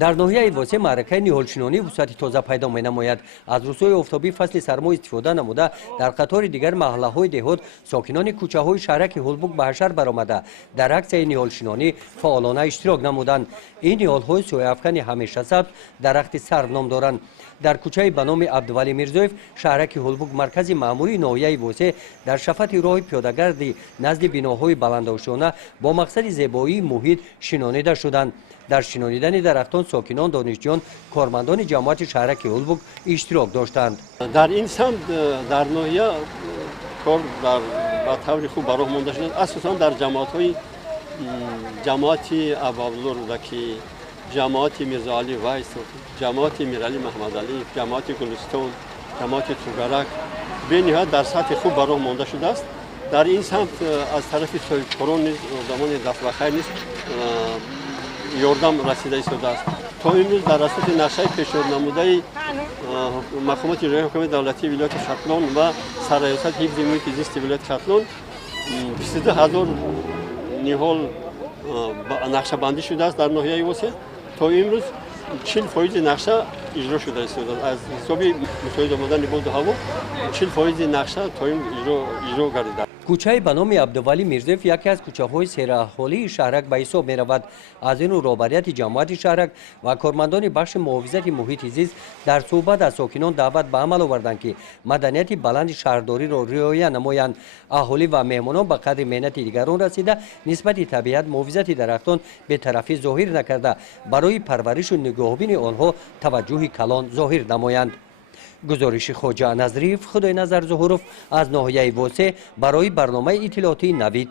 дар ноҳияи восе маъракаи ниҳолчинонӣ вусъати тоза пайдо менамояд. аз рӯзҳои офтобӣ фасли сармо истифода намуда дар қатори дигар маҳаллаҳои деҳот сокинони кӯчаҳои шаҳраки ҳулбуг ба ҳашар баромада дар аксияи ниҳолчинонӣ фаъолона иштирок намуданд. ин ниҳолҳои сояафкани ҳамешасабз дарахти сарв ном доранд. дар кӯчаи ба номи абдувалӣ мирзоев шаҳраки ҳулбуг маркази маъмурии ноҳияи восе дар шафати роҳи пиёдагарди назди биноҳои баландошона бо мақсади зебоии муҳит шинонида шуданд. дар шинонидани дарахтон сокинон, донишҷӯён, кормандони ҷамоати шаҳраки ҳулбуг иштирок доштанд. дар ин самт дар ноҳия кор ба таври хуб ба роҳ монда шудааст. асосан дар ҷамоати абавлурдаки, ҷамоати мирзоалӣ вайс, ҷамоати миралӣ маҳмадалиев, ҷамоати гулистон, ҷамоати тугарак бениҳоят дар сатҳи хуб ба роҳ монда шудааст. дар ин самт аз тарафи соҳибкорон низ одамони дастбахайр низ ёрдам расида истодааст. то имрӯз дар асоси нақшаи пешниҳоднамудаи мақомоти иҷроии ҳокимияти давлатии вилояти хатлон ва сарраёсати ҳифзи муҳити зисти вилояти хатлон 22 000 ниҳол нақшабандӣ шудааст дар ноҳияи восе. то имрӯз 40% нақша иҷро шуда истодааст. аз ҳисоби мусоид омадани боду ҳаво 40% нақша то иҷро гардидааст. кӯчаи ба номи абдувалӣ мирзоев яке аз кӯчаҳои сераҳолии шаҳрак ба ҳисоб меравад. аз ин рӯ роҳбарияти ҷамоати шаҳрак ва кормандони бахши муҳофизати муҳити зист дар суҳбат аз сокинон даъват ба амал оварданд ки маданияти баланди шаҳрдориро риоя намоянд. аҳолӣ ва меҳмонон ба қадри меҳнати дигарон расида нисбати табиат муҳофизати дарахтон бетарафӣ зоҳир накарда барои парваришу нигоҳубини онҳо таваҷҷӯҳи калон зоҳир намоянд. гузориши хоҷа назриев, худойназар зуҳуров аз ноҳияи восе барои барномаи иттилоотии Навид.